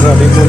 ਤੁਹਾਡੇ ਕੋਲ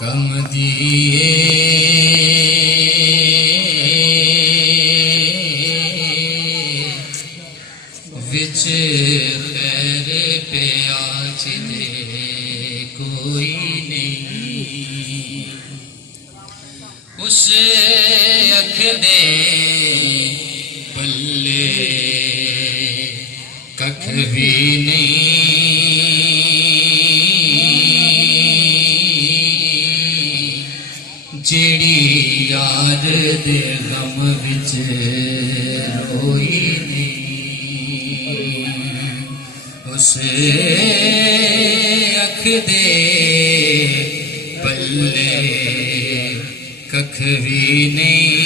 کم دیے وچ خیر پیاچ دے کوئی نہیں، اس اکھ دے پلے ککھ بھی نہیں، جیڑی یاد دے غم وچ روئی نہیں، اس اکھ دے پلے ککھ بھی نہیں،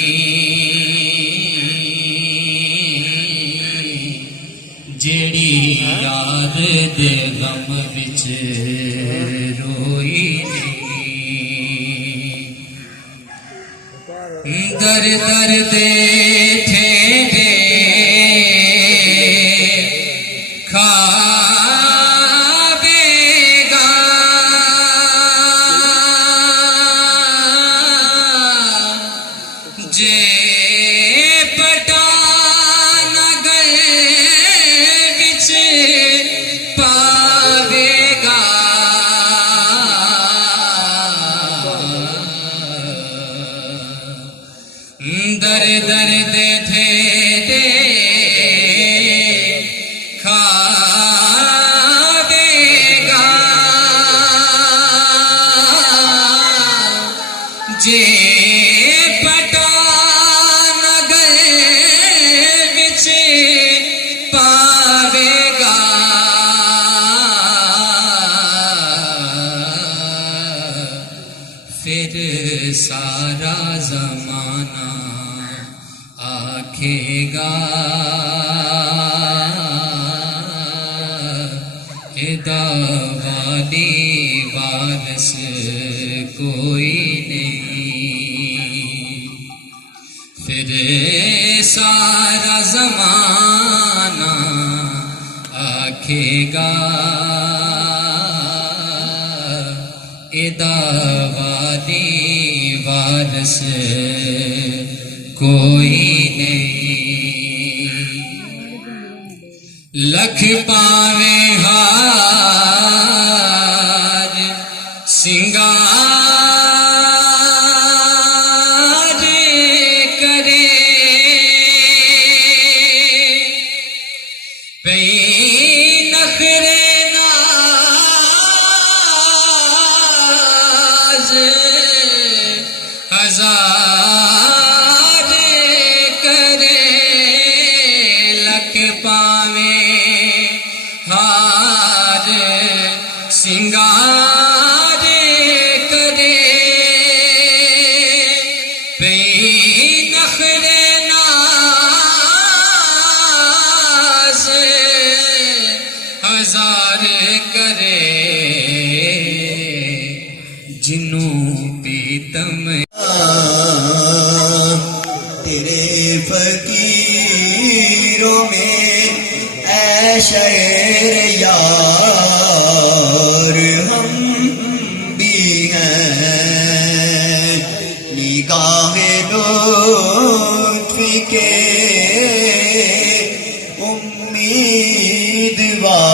جیڑی یاد دے غم وچ روئی نہیں۔ در در دے ٹھیڈے کھاوے گا، جے پٹان گئے وچ پاوے گا، در در دے ٹھیڈے کھاوے گا، جے پٹان گئے وچ پاوے گا، پھر سارا زمانہ آکھے گا ادا والی وارث کوئی نہیں، پھر سارا زمانہ آکھے رکھے گا اداوانی وارث کوئی نہیں، لکھ پاوے ہار سنگار کرے، پئی نخرے ناز ہزار کرے، لکھ پاوے ہار سنگار کرے، پئی نخرے ناز ہزار کرے، جنوں پیتم تیرے فقیروں میں اے شہر یار ہم بھی ہیں، نگاہ لطف کے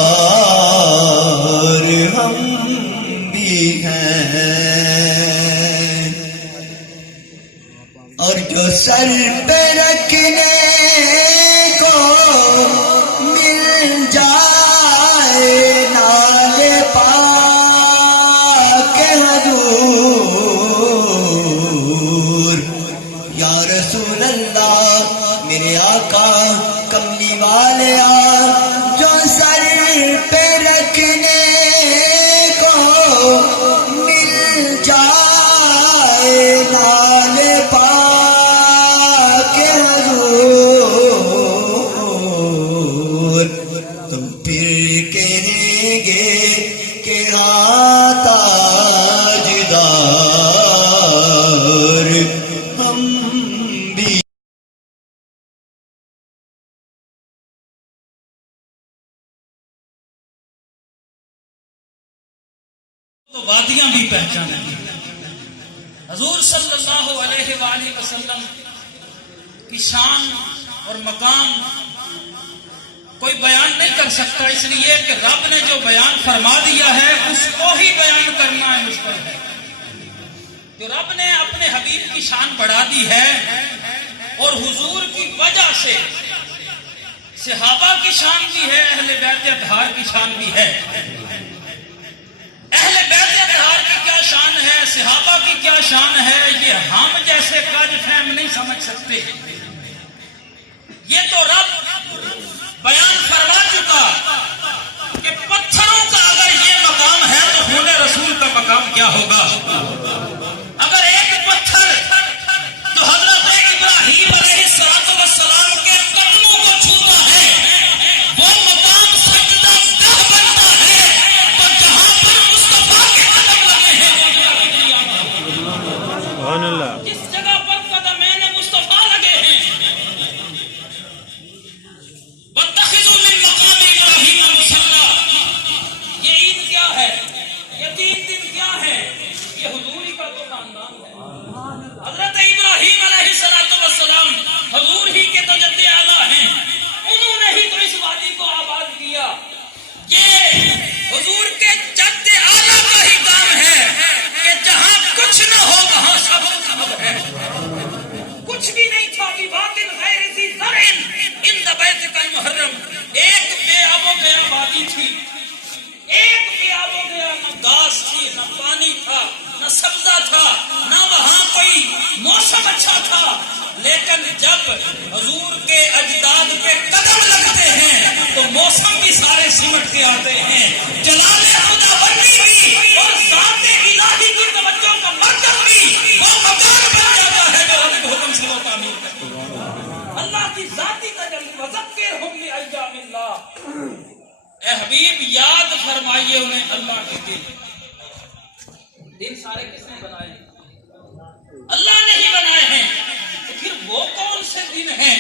امیدوار ہم بھی ہیں، اور جو سر پہ رکھنے کو مل جائے نال پاک حضور، یا رسول اللہ میرے آقا کملی والے جو سر پہ رکھنے کو مل جائے نال پاک حضور، تم پھر کہیں گے کہ ہاں تاجدار ہم بھی۔ تو وادیاں بھی پہچانیں گے۔ حضور صلی اللہ علیہ وآلہ وسلم کی شان اور مقام کوئی بیان نہیں کر سکتا، اس لیے کہ رب نے جو بیان فرما دیا ہے اس کو ہی بیان کرنا ہے مجھ پر ہے۔ جو رب نے اپنے حبیب کی شان بڑھا دی ہے اور حضور کی وجہ سے صحابہ کی شان بھی ہے، اہل بیت اطہار کی شان بھی ہے۔ اہل بیت اطہار کی کیا شان ہے، صحابہ کی کیا شان ہے، یہ ہم جیسے قد فہم نہیں سمجھ سکتے۔ یہ تو رب بیان فرما چکا کہ پتھروں کا اگر یہ مقام ہے تو ہونے رسول کا مقام کیا ہوگا۔ اگر ایک پتھر جو حضرت ابراہیم علیہ السلام کے قدموں کو چھوتا ہے وہ مقام سجدہ گاہ بنتا ہے، تو جہاں پر مصطفیٰ کے قدم لگے ہیں وہ جگہ کتنی آباد ہے۔ سبحان اللہ۔ جس جگہ پر قدمین مصطفیٰ لگے ہیں، وَاتَّخِذُوا مِن مَّقَامِ إِبْرَاهِيمَ مُصَلًّى، یہ عید کیا ہے، یہ 3 دن کیا ہے، یہ حضور ہی کا تو خاندان ہے۔ حضرت ابراہیم علیہ السلام حضور ہی کے تو جد اعلیٰ ہیں، انہوں نے ہی تو اس وادی کو آباد کیا۔ یہ حضور کے جد اعلیٰ کا ہی کام ہے کہ جہاں کچھ نہ ہو وہاں سب ہے۔ کچھ بھی نہیں تھا، بِوَادٍ غَيْرِ ذِي زَرْعٍ عِندَ بَيْتِكَ الْمُحَرَّمِ، ایک بے آب و گیا وادی تھی، ایک بے آب و گیا، نہ گھاس تھی، نہ پانی تھا، نہ سبزہ تھا، نہ وہاں کوئی موسم اچھا تھا، لیکن جب حضور کے اجداد کے قدم لگتے ہیں تو موسم بھی سارے سمٹ کے آتے ہیں، جلال خدا بنی بھی اور ذات الہی کی توجہ کا مرکز بھی وہ مکان بن جاتا ہے جو رب کے حکم سے وہ تعمیر کرتے ہیں۔ اللہ کی ذاتی تجلی، وذکرہم بایام اللہ۔ اے حبیب یاد فرمائیے انہیں اللہ کے دن۔ دن سارے کس نے بنائے ہیں؟ اللہ نے ہی بنائے ہیں۔ تو پھر وہ کون سے دن ہیں،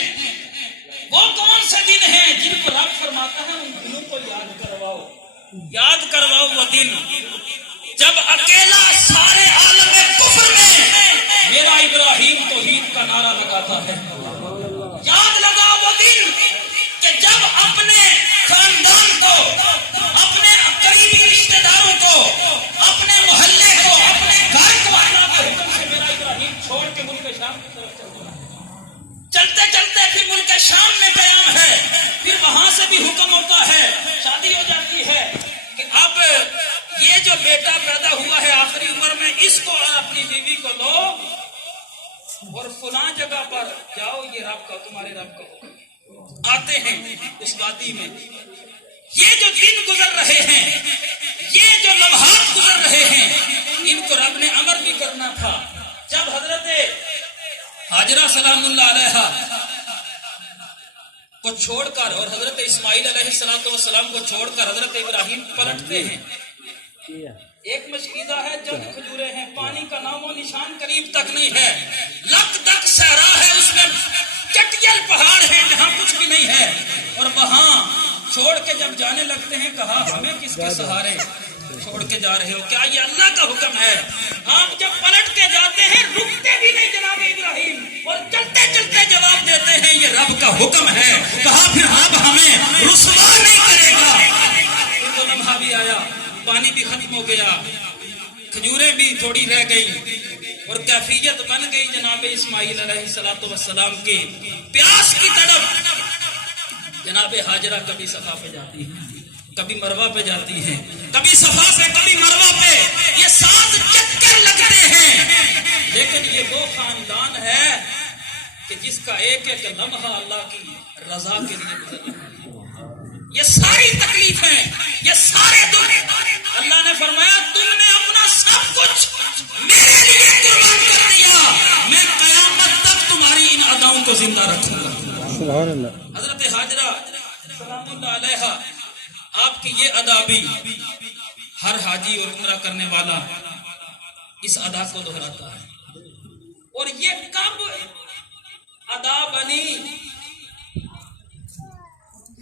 وہ کون سے دن ہیں جن کو رب فرماتا ہے ان دنوں کو یاد کرو۔ یاد کرواؤ وہ دن جب اکیلا سارے عالم کفر میں میرا ابراہیم توحید کا نعرہ لگاتا ہے. یاد لگا وہ دن کہ جب اپنے خاندان کو، اپنے قریبی رشتہ داروں کو، اپنے محلے کو، اپنے گھر کو اللہ کے حکم سے میرا ابراہیم چھوڑ کے ملک شام کی طرف چلتے چلتے پھر ملک شام میں قیام ہے. پھر وہاں سے بھی حکم ہوتا ہے، شادی ہو جاتی ہے کہ اب یہ جو بیٹا پیدا ہوا ہے آخری عمر میں، اس کو اپنی بیوی کو دو اور فلاں جگہ پر جاؤ، یہ رب کا، تمہارے رب کا حکم ہے. آتے ہیں اس وادی میں. یہ جو دن گزر رہے ہیں، یہ جو لمحات گزر رہے ہیں، ان کو رب نے امر بھی کرنا تھا. جب حضرت ہاجرہ سلام اللہ علیہ کو چھوڑ کر اور حضرت اسماعیل علیہ السلام کو چھوڑ کر حضرت ابراہیم پلٹتے ہیں، ایک مشکیزہ ہے، جب کھجورے ہیں، پانی کا نام و نشان قریب تک نہیں ہے، لک دک صحرا ہے، اس میں چٹیل پہاڑ ہیں جہاں کچھ بھی نہیں ہے. اور وہاں چھوڑ کے جب جانے لگتے ہیں، کہا ہمیں کس کے سہارے چھوڑ کے جا رہے ہو، کیا یہ اللہ کا حکم ہے؟ آپ جب پلٹ کے جاتے ہیں رکتے بھی نہیں جناب ابراہیم، اور چلتے چلتے جواب دیتے ہیں یہ رب کا حکم ہے. کہا پھر رب ہمیں رسوا نہیں کرے گا. پھر وہ لمحہ بھی آیا، پانی بھی ختم ہو گیا، کھجوریں بھی تھوڑی رہ گئی، اور کیفیت بن گئی جناب اسماعیل علیہ السلام کی پیاس کی تڑپ. جناب ہاجرہ کبھی صفا پہ جاتی ہیں، کبھی مروہ پہ جاتی ہیں، کبھی صفا پہ کبھی مروہ پہ، یہ 7 چکر لگتے ہیں. لیکن یہ وہ خاندان ہے کہ جس کا ایک ایک لمحہ اللہ کی رضا کے لیے گزر رہا ہے. یہ ساری تکلیفیں، یہ سارے دکھ، اللہ نے فرمایا تم نے اپنا سب کچھ میرے لیے قربان کر دیا، میں قیامت تک تمہاری ان اداؤں کو زندہ رکھوں گا. سبحان اللہ. حضرت ہاجرہ سلام اللہ علیہ، آپ کی یہ ادا بھی ہر حاجی اور عمرہ کرنے والا اس ادا کو دہراتا ہے. اور یہ کب ادا بنی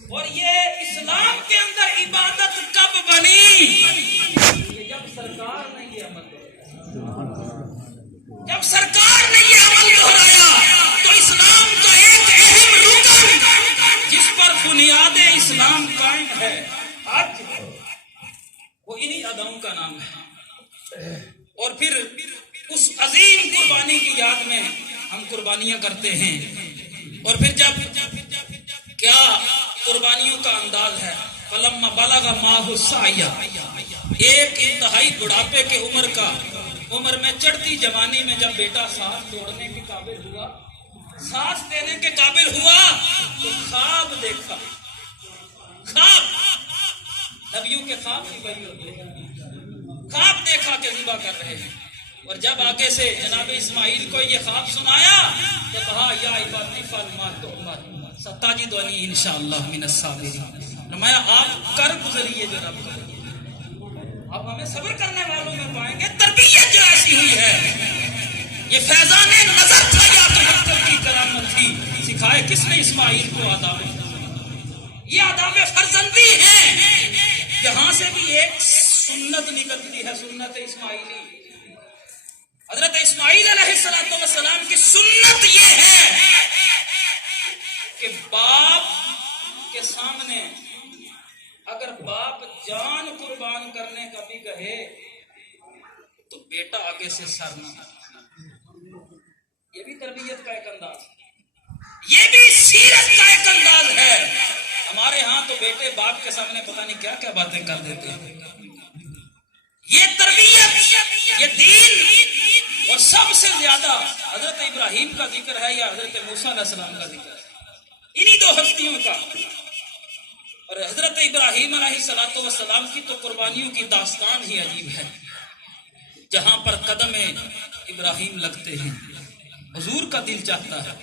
اور یہ اسلام کے اندر عبادت کب بنی؟ جب سرکار نے یہ عمل دہرایا، جب سرکار نے یہ عمل دہرایا تو اسلام کا ایک اہم رکن جس پر بنیاد اسلام قائم ہے آج، وہ انہی اداؤں کا نام ہے. اور پھر اس عظیم قربانی کی یاد میں ہم قربانیاں کرتے ہیں. اور پھر جب کیا قربانیوں کا انداز ہے، فلما بلغ ماہ السعی، ایک انتہائی بڑھاپے کے عمر میں چڑھتی جوانی میں جب بیٹا سانس توڑنے کے قابل ہوا، سانس دینے کے قابل ہوا، تو خواب دیکھا. خواب نبیوں کے خواب کی وحی ہوتی ہے. خواب دیکھا کہ ذبح کر رہے ہیں، اور جب آگے سے جناب اسماعیل کو یہ خواب سنایا تو کہا یا عبادی فالما تؤمر ستجدنی انشاءاللہ من الصابرین. فرمایا آپ کر گزریے جو رب کا، آپ ہمیں صبر کرنے والوں میں پائیں گے. تربیت جو ایسی ہوئی ہے، یہ فیضان نظر تھا یا تو مکتب کی کرامت تھی؟ سکھائے کس نے اسماعیل کو آداب؟ یہ آداب فرزندی ہیں. یہاں سے بھی ایک سنت نکلتی ہے، سنت اسماعیلی. حضرت اسماعیل علیہ السلام کی سنت یہ ہے کہ باپ کے سامنے اگر باپ جان قربان کرنے کا بھی کہے تو بیٹا آگے سے سر نہ. یہ بھی تربیت کا ایک انداز، یہ بھی سیرت کا ایک انداز ہے. ہمارے ہاں تو بیٹے باپ کے سامنے پتہ نہیں کیا کیا باتیں کر دیتے ہیں. یہ تربیت، یہ دین. اور سب سے زیادہ حضرت ابراہیم کا ذکر ہے یا حضرت موسیٰ علیہ السلام کا ذکر ہے، انہی دو ہستیوں کا. اور حضرت ابراہیم علیہ السلام کی تو قربانیوں کی داستان ہی عجیب ہے. جہاں پر قدم ابراہیم لگتے ہیں حضور کا دل چاہتا ہے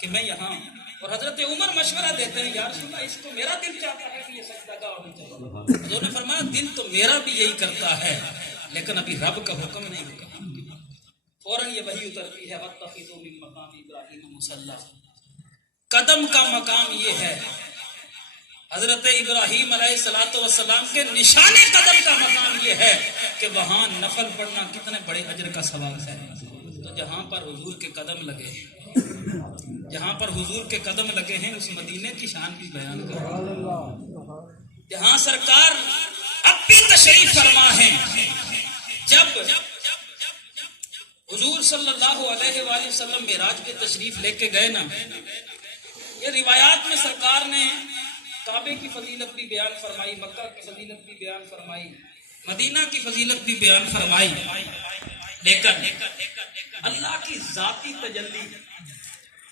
کہ میں یہاں. اور حضرت عمر مشورہ دیتے ہیں یا رسول اللہ اس کو میرا دل چاہتا ہے کہ یہ سجدہ گاہ ہونی چاہیے. حضور نے فرمایا دل تو میرا بھی یہی کرتا ہے لیکن ابھی رب کا حکم نہیں ہوگا. فوراً یہ وحی اترتی ہے واتخذوا من مقام ابراہیم مصلی. قدم کا مقام یہ ہے حضرت ابراہیم علیہ الصلوۃ والسلام کے نشان قدم کا مقام یہ ہے کہ وہاں نفل پڑھنا کتنے بڑے اجر کا ثواب ہے. تو جہاں پر حضور کے قدم لگے ہیں، جہاں پر حضور کے قدم لگے ہیں، اس مدینے کی شان بھی بیان کرو. جہاں سرکار اب بھی تشریف فرما ہے. جب حضور صلی اللہ علیہ وآلہ وسلم معراج کے تشریف لے کے گئے نا، یہ روایات میں سرکار نے کعبے کی فضیلت بھی بیان فرمائی، مکہ کی فضیلت بھی بیان فرمائی، مدینہ کی فضیلت بھی بیان فرمائی، لیکن اللہ کی ذاتی تجلی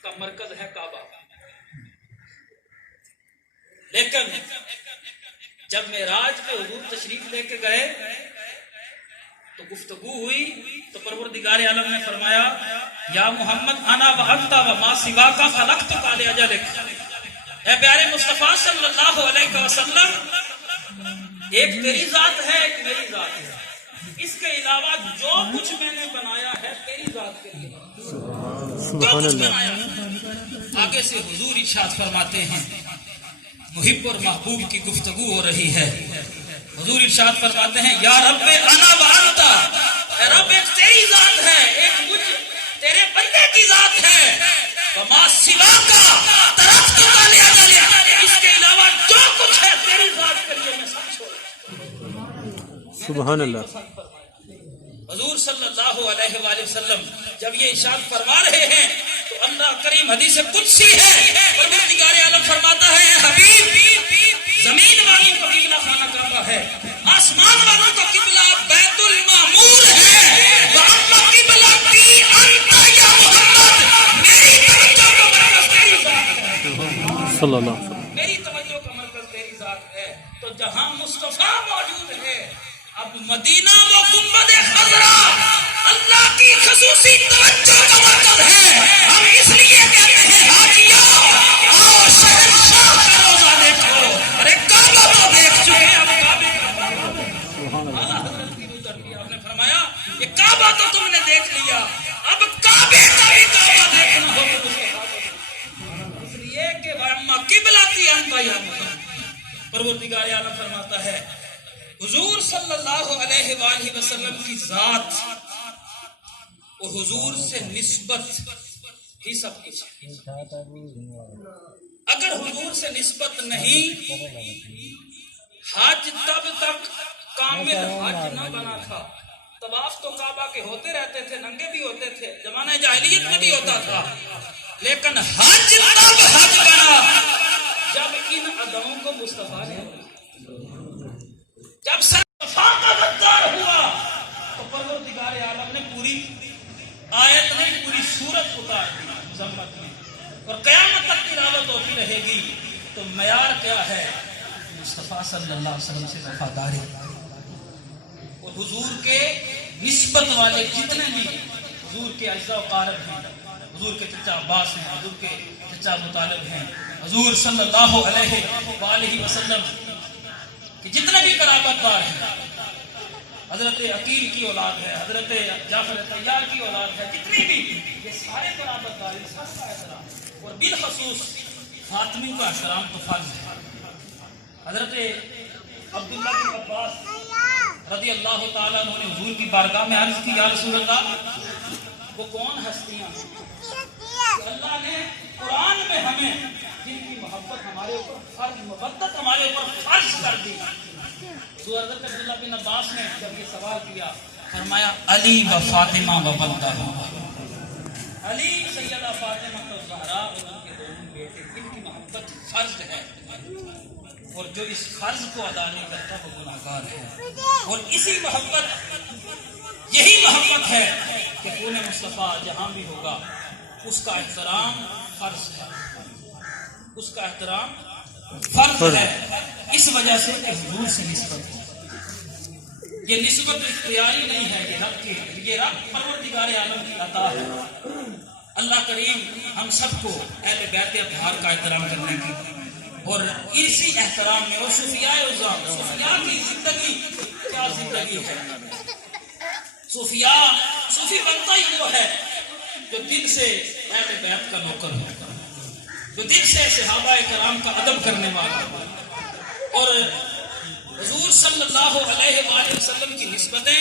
کا مرکز ہے کعبہ. لیکن جب معراج پہ حضور تشریف لے کے گئے تو گفتگو ہوئی تو پروردگار عالم نے فرمایا یا محمد انا وانت وما سواک خلقتک لاجلک. اے پیارے مصطفیٰ صلی اللہ علیہ وسلم، ایک تیری ذات ہے، ایک میری ذات ہے، اس کے علاوہ جو کچھ میں نے بنایا ہے تیری ذات کے لیے جو کچھ بنایا ہے. آگے سے حضور ارشاد فرماتے ہیں، محب اور محبوب کی گفتگو ہو رہی ہے. حضور ارشاد فرماتے ہیں یا رب انا وانت، اے رب ایک تیری ذات ہے، ایک مجھ تیرے بندے کی ذات ہے، وما سواک ترکتک لاجلک، اس کے علاوہ جو کچھ ہے تیری ذات کے لیے میں سب چھوڑ. سبحان اللہ. حضور صلی اللہ علیہ وآلہ وسلم جب یہ ارشاد فرما رہے ہیں تو اللہ کریم حدیث قدسی ہے، پروردگار عالم فرماتا ہے حبیب زمین والوں کا قبلہ خانہ کعبہ ہے، آسمان والوں کا قبلہ بیت المعمور ہے، وَأَمَّا قِبْلَتِي أَنْتَ يَا محمد، میری توجہ کا مرکز تیری ذات ہے، صلی اللہ علیہ وسلم. میری توجہ کا مرکز تیری ذات ہے. تو جہاں مصطفیٰ موجود ہے، اب مدینہ و گنبد خضرا اللہ کی خصوصی توجہ کا مرکز ہے. ہم اس لیے کہتے ہیں حاجیوں آؤ شہنشاہ کا روزہ دیکھو. ارے کعبہ تو دیکھ چکے، اب کعبے کا اعلیٰ حضرت کی روح چڑھی، آپ نے فرمایا یہ کعبہ تو تم نے دیکھ لیا، اب کعبے کا بھی کعبہ دیکھنا ہو تو اس لیے کہ وَأَمَّا قِبْلَتِي أَنْتَ يَا مُحَمَّدُ. پروردگار عالم فرماتا ہے حضور صلی اللہ علیہ وآلہ وسلم کی ذات اور حضور سے نسبت ہی سب کچھ ہے. اگر حضور سے نسبت نہیں، حج تب تک کامل حج نہ بنا تھا. طواف تو کعبہ کے ہوتے رہتے تھے، ننگے بھی ہوتے تھے، زمانہ جاہلیت میں بھی ہوتا تھا، لیکن حج تب حج بنا جب ان اداؤں کو مصطفیٰ نے، جب صفا کا غدار ہوا تو پروردگار عالم نے پوری آیت میں پوری سورت اتار دی مذمت میں، اور قیامت تک تلاوت ہوتی رہے گی. تو معیار کیا ہے؟ مصطفیٰ صلی اللہ علیہ وسلم سے وفاداری. اور حضور کے نسبت والے جتنے بھی حضور کے اجزاء و اقارب ہیں، حضور کے چچا عباس ہیں، حضور کے چچا ابو طالب ہیں، حضور صلی اللہ علیہ وآلہ وسلم کہ جتنے بھی قرابت دار ہیں، حضرت عقیل کی اولاد ہے، حضرت جعفر طیار کی اولاد ہے، جتنی بھی یہ سارے قرابت دار ہیں، سب کا احترام، اور بالخصوص فاطمی کا احترام تو فرض ہے. حضرت عبداللہ بن عباس رضی اللہ تعالیٰ عنہ نے حضور کی بارگاہ میں عرض کی یا رسول اللہ وہ کون ہستیاں ہیں کہ اللہ نے قرآن میں ہمیں جن کی محبت ہمارے اوپر فرض، مبدت ہمارے اوپر فرض کر دی. تو حضرت عبداللہ بن عباس نے جب یہ سوال کیا فرمایا علی و فاطمہ و بندہ، علی سیدہ فاطمہ الزہرا اور ان کے دونوں بیٹے، ان کی محبت فرض ہے، اور جو اس فرض کو ادا نہیں کرتا وہ گناہگار ہے. اور اسی محبت، یہی محبت ہے کہ پورے مصطفیٰ جہاں بھی ہوگا اس کا احترام فرض ہے، اس کا احترام فرض ہے. اس وجہ سے کہ حضور سے نسبت ہے، یہ نسبت اختیاری نہیں ہے، یہ رب کی، یہ رب پروردگار عالم کی عطا ہے. اللہ کریم ہم سب کو اہل بیت اطہار کا احترام کرنے کی اور اسی احترام میں، اور صوفیاء اعظام، صوفیاء کی زندگی کیا زندگی ہے. صوفی بنتا ہی وہ ہے جو دل سے اہل بیت کا نوکر ہو، جو دل سے صحابہ کرام کا ادب کرنے والا ہو، اور حضور صلی اللہ علیہ وآلہ وسلم کی نسبتیں،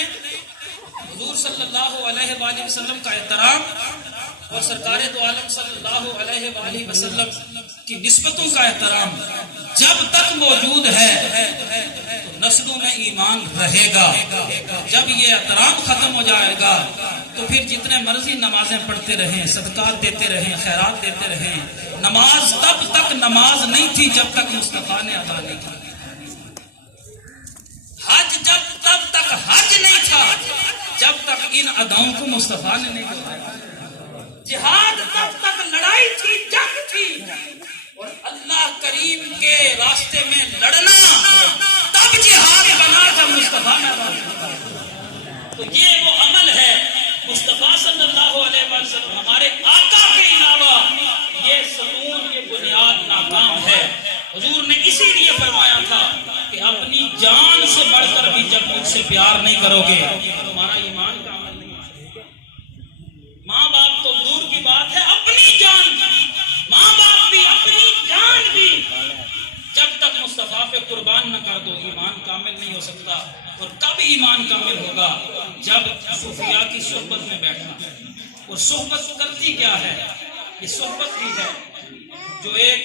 حضور صلی اللہ علیہ وآلہ وسلم کا احترام اور سرکار دو عالم صلی اللہ علیہ وآلہ وسلم کی نسبتوں کا احترام جب تک موجود ہے تو نسلوں میں ایمان رہے گا. جب یہ احترام ختم ہو جائے گا تو پھر جتنے مرضی نمازیں پڑھتے رہیں، صدقات دیتے رہیں، خیرات دیتے رہیں، نماز تب تک نماز نہیں تھی جب تک مصطفیٰ نے ادا نہیں کی. حج تب تک حج نہیں تھا جب تک ان اداؤں کو مصطفیٰ نے نہیں کروایا. جہاد تب تک لڑائی تھی، جنگ تھی، اور اللہ کریم کے راستے میں لڑنا تب جہاد بنا جب مصطفیٰ نے ادا کیا. تو یہ وہ عمل ہے مصطفیٰ صلی اللہ علیہ وسلم، ہمارے آقا کے علاوہ یہ ستون، یہ بنیاد ناکام ہے. حضور نے اسی لیے فرمایا تھا کہ اپنی جان سے بڑھ کر بھی جب مجھ سے پیار نہیں کرو گے تمہارا ایمان کا عمل نہیں ہے. ماں باپ تو دور کی بات ہے، اپنی جان، ماں باپ بھی، اپنی جان بھی جب تک مصطفیٰ پہ قربان نہ کر دو ایمان کامل نہیں ہو سکتا. اور کب ایمان کامل ہوگا؟ جب صوفیاء کی صحبت میں بیٹھنا. اور صحبت کرتی کیا ہے؟ یہ صحبت ہی ہے جو ایک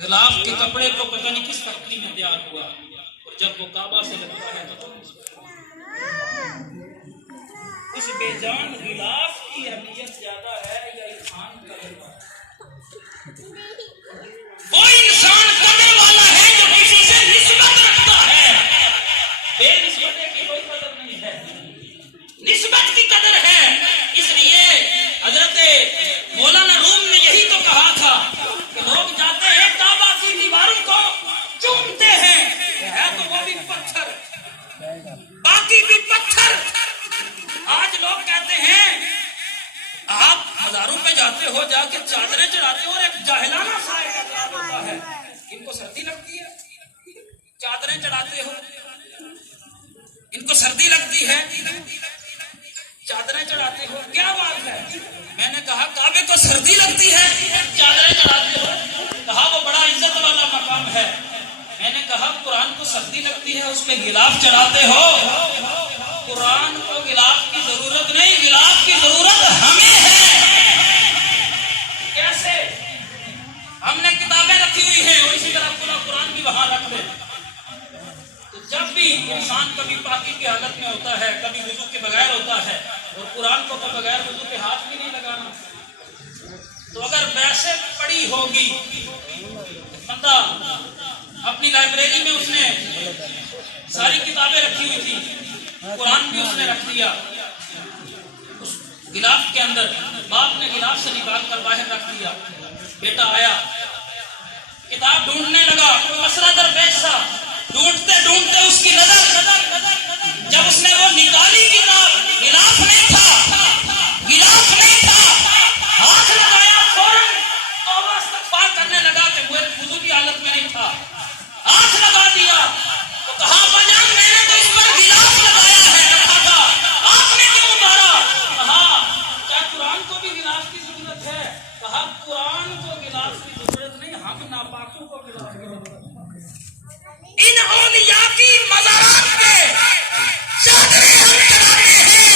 غلاف کے کپڑے کو پتہ نہیں کس فیکٹری میں تیار ہوا، اور جب وہ کعبہ سے لگتا ہے تو اس بے جان غلاف کی اہمیت زیادہ ہے یا انسان کا غلاف؟ وہ انسان قدر والا ہے جو کسی سے نسبت رکھتا ہے. بے نسبت کی کوئی قدر نہیں ہے، نسبت کی قدر ہے. اس لیے حضرت مولانا روم نے یہی تو کہا تھا کہ لوگ جاتے ہیں کعبہ کی دیواروں کو چومتے ہیں، ہے تو وہ بھی پتھر، باقی بھی پتھر. آج لوگ کہتے ہیں آپ مزاروں پہ جاتے ہو، جا کے چادریں چڑھاتے ہو اور ایک جاہلانہ سا اعتراض ہوتا ہے، ان کو سردی لگتی ہے؟ چادریں چڑھاتے ہو، ان کو سردی لگتی ہے؟ چادریں چڑھاتے ہو، کیا بات ہے؟ میں نے کہا کعبے کو سردی لگتی ہے، چادریں چڑھاتے ہو؟ کہا وہ بڑا عزت والا مقام ہے. میں نے کہا قرآن کو سردی لگتی ہے، اس پہ غلاف چڑھاتے ہو؟ قرآن کو غلاف کی ضرورت نہیں، غلاف کی ضرورت ہمیں ہے. کیسے؟ ہم نے کتابیں رکھی ہوئی ہیں اور اسی طرح پورا قرآن بھی وہاں رکھ دیں. تو جب بھی انسان کبھی پاکی کی حالت میں ہوتا ہے، کبھی وضو کے بغیر ہوتا ہے، اور قرآن کو تو بغیر وضو کے ہاتھ بھی نہیں لگانا. تو اگر ویسے پڑی ہوگی بندہ اپنی لائبریری میں، اس نے ساری کتابیں رکھی ہوئی تھی، قرآن بھی اس نے رکھ دیا اس غلاف کے اندر، باپ نے غلاف سے نکال کر باہر رکھ دیا. بیٹا آیا، کتاب ڈھونڈنے لگا، کوئی مسئلہ درپیش تھا، ڈھونڈتے ڈھونڈتے اس کی نظر، جب اس نے وہ نکالی کتاب، غلاف نہیں تھا، غلاف نہیں تھا، ہاتھ لگایا، فوراً توبہ استغفار کرنے لگا کہ وہ وضو کی حالت میں نہیں تھا. ہاتھ لگا دیا تو کہا بجان میں نے تو اس پر غلاف لگایا ہے، رکھا تھا، آپ نے کیوں اتارا؟ کہا کیا قرآن کو بھی غلاف کی ضرورت ہے؟ کہا قرآن کو غلاف کی ضرورت نہیں، ہم ناپاکوں کو غلاف کی ضرورت ہے. ان اولیاء کی مزارات پہ چادریں ہم چڑھاتے ہیں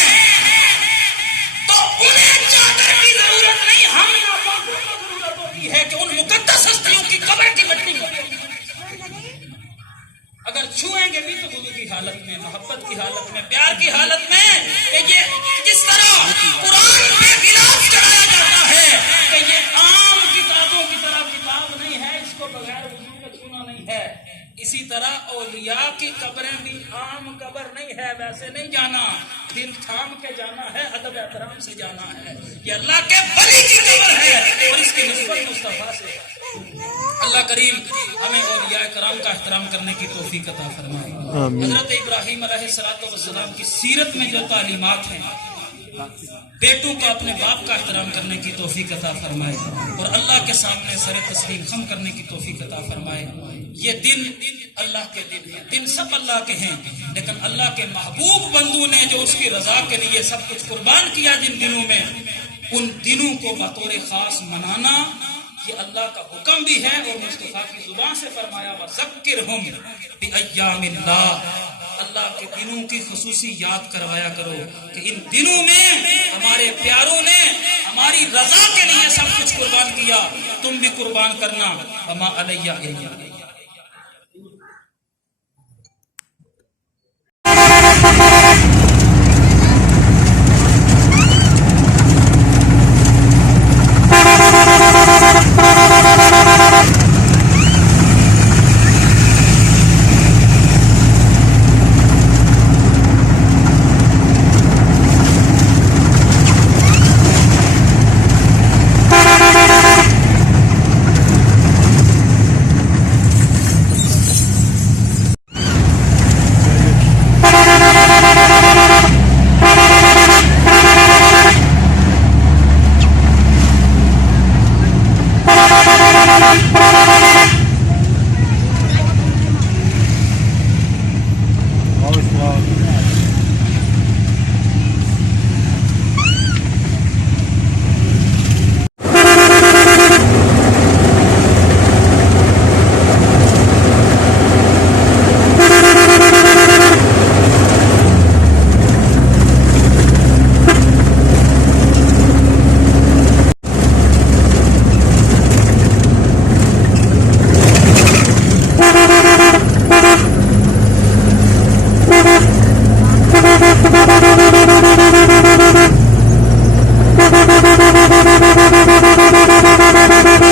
تو انہیں چادر کی ضرورت نہیں، ہم ناپاکوں کو ضرورت ہوتی ہے کہ ان مقدس ہستیوں کی قبر کی مٹی میں اگر چھوئیں گے بھی تو وضو کی حالت میں، محبت کی حالت میں، پیار کی حالت میں، کہ یہ جس طرح قرآن پہ غلاف چڑھایا جاتا ہے کہ یہ عام کتابوں کی طرح کتاب نہیں ہے، اس کو بغیر وضو کے چھونا نہیں ہے، اسی طرح اولیاء کی قبریں بھی عام قبر نہیں ہے، ویسے نہیں جانا، دل تھام کے جانا ہے، ادب احترام سے جانا ہے. یہ اللہ کے ولی کی قبر ہے اور اس کی نسبت مصطفیٰ سے. اللہ کریم ہمیں اولیاء کرام کا احترام کرنے کی توفیق عطا فرمائے. حضرت ابراہیم علیہ السلام کی سیرت میں جو تعلیمات ہیں، بیٹوں کو اپنے باپ کا احترام کرنے کی توفیق عطا فرمائے اور اللہ کے سامنے سر تسلیم خم کرنے کی توفیق عطا فرمائے. یہ دن اللہ کے دن ہیں، دن سب اللہ کے ہیں، لیکن اللہ کے محبوب بندوں نے جو اس کی رضا کے لیے سب کچھ قربان کیا جن دنوں میں، ان دنوں کو بطور خاص منانا یہ اللہ کا حکم بھی ہے اور مصطفیٰ کی زبان سے فرمایا وَذَكِّرْهُمْ بِأَيَّامِ اللَّهِ، اللہ کے دنوں کی خصوصی یاد کروایا کرو کہ ان دنوں میں ہمارے پیاروں نے ہماری رضا کے لیے سب کچھ قربان کیا، تم بھی قربان کرنا. وَمَا عَلَيَّ إِلَّا